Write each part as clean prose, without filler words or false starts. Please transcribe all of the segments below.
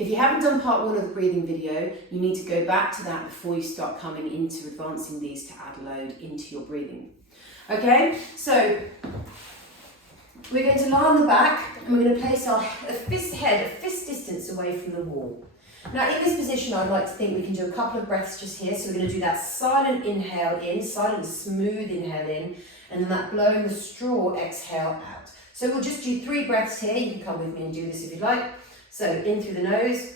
If you haven't done part 1 of the breathing video, you need to go back to that before you start coming into advancing these to add load into your breathing. Okay, so we're going to lie on the back and we're going to place our head a fist distance away from the wall. Now in this position, I'd like to think we can do a couple of breaths just here. So we're going to do that silent inhale in, silent smooth inhale in, and then that blowing the straw exhale out. So we'll just do 3 breaths here. You can come with me and do this if you'd like. So in through the nose.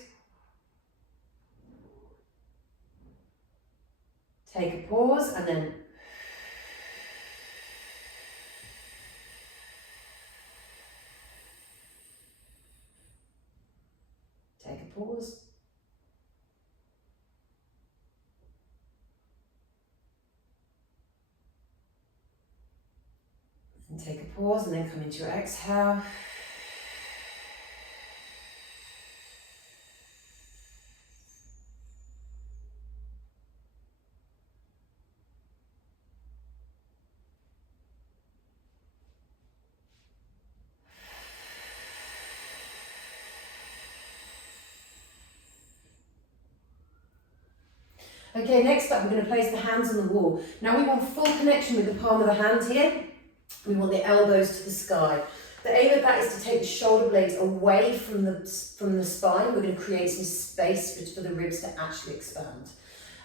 Take a pause and then take a pause. And take a pause and then come into your exhale. Okay, next up we're going to place the hands on the wall. Now we want full connection with the palm of the hand here. We want the elbows to the sky. The aim of that is to take the shoulder blades away from the spine. We're going to create some space for the ribs to actually expand.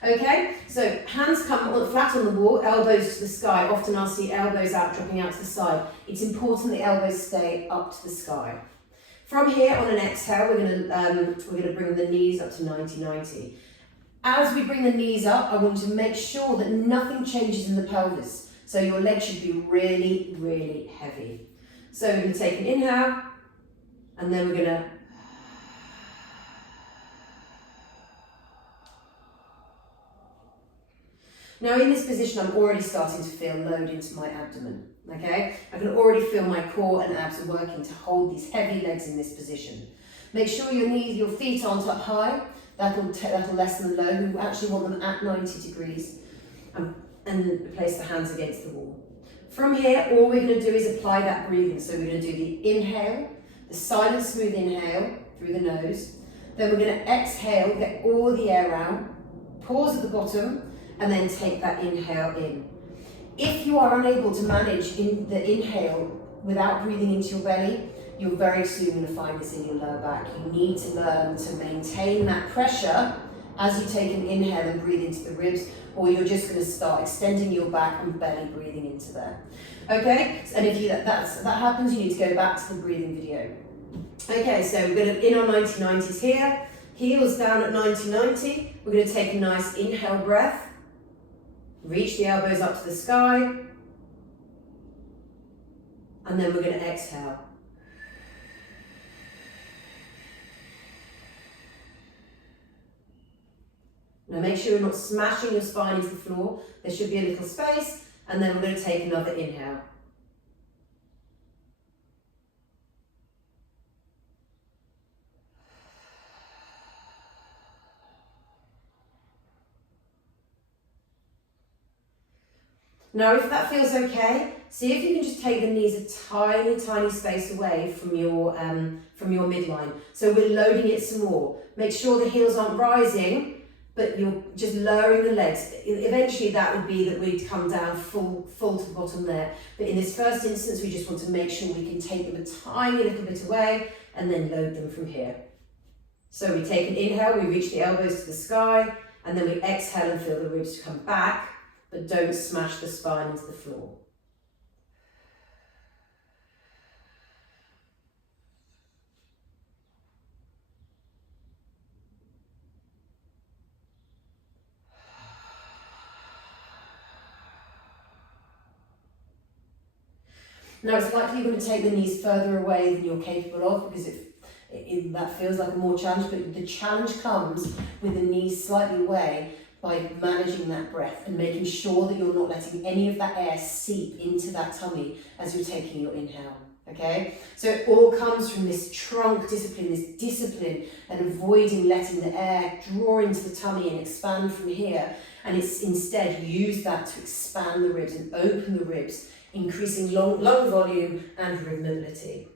Okay, so hands come flat on the wall, elbows to the sky. Often I'll see elbows out, dropping out to the side. It's important the elbows stay up to the sky. From here, on an exhale, we're going to bring the knees up to 90-90. As we bring the knees up, I want to make sure that nothing changes in the pelvis. So your legs should be really, really heavy. So we're going to take an inhale, and then we're going to now in this position, I'm already starting to feel load into my abdomen, okay? I can already feel my core and abs are working to hold these heavy legs in this position. Make sure your feet aren't up high. That'll lessen the load. We actually want them at 90 degrees and place the hands against the wall. From here, all we're going to do is apply that breathing. So we're going to do the inhale, the silent smooth inhale through the nose. Then we're going to exhale, get all the air out, pause at the bottom, and then take that inhale in. If you are unable to manage the inhale without breathing into your belly, you're very soon going to find this in your lower back. You need to learn to maintain that pressure as you take an inhale and breathe into the ribs, or you're just going to start extending your back and belly breathing into there. Okay, and if that happens, you need to go back to the breathing video. Okay, so we're going to in our 90-90s here, heels down at 90-90. We're going to take a nice inhale breath, reach the elbows up to the sky, and then we're going to exhale. Now make sure you're not smashing your spine into the floor. There should be a little space, and then we're going to take another inhale. Now if that feels okay, see if you can just take the knees a tiny, tiny space away from your midline. So we're loading it some more. Make sure the heels aren't rising, but you're just lowering the legs. Eventually that would be that we'd come down full to the bottom there. But in this first instance, we just want to make sure we can take them a tiny little bit away and then load them from here. So we take an inhale, we reach the elbows to the sky, and then we exhale and feel the ribs come back, but don't smash the spine into the floor. Now it's likely you're going to take the knees further away than you're capable of, because that feels like a more challenge, but the challenge comes with the knees slightly away by managing that breath and making sure that you're not letting any of that air seep into that tummy as you're taking your inhale, okay? So it all comes from this trunk discipline, this discipline and avoiding letting the air draw into the tummy and expand from here, and it's instead use that to expand the ribs and open the ribs, increasing lung volume and rib mobility.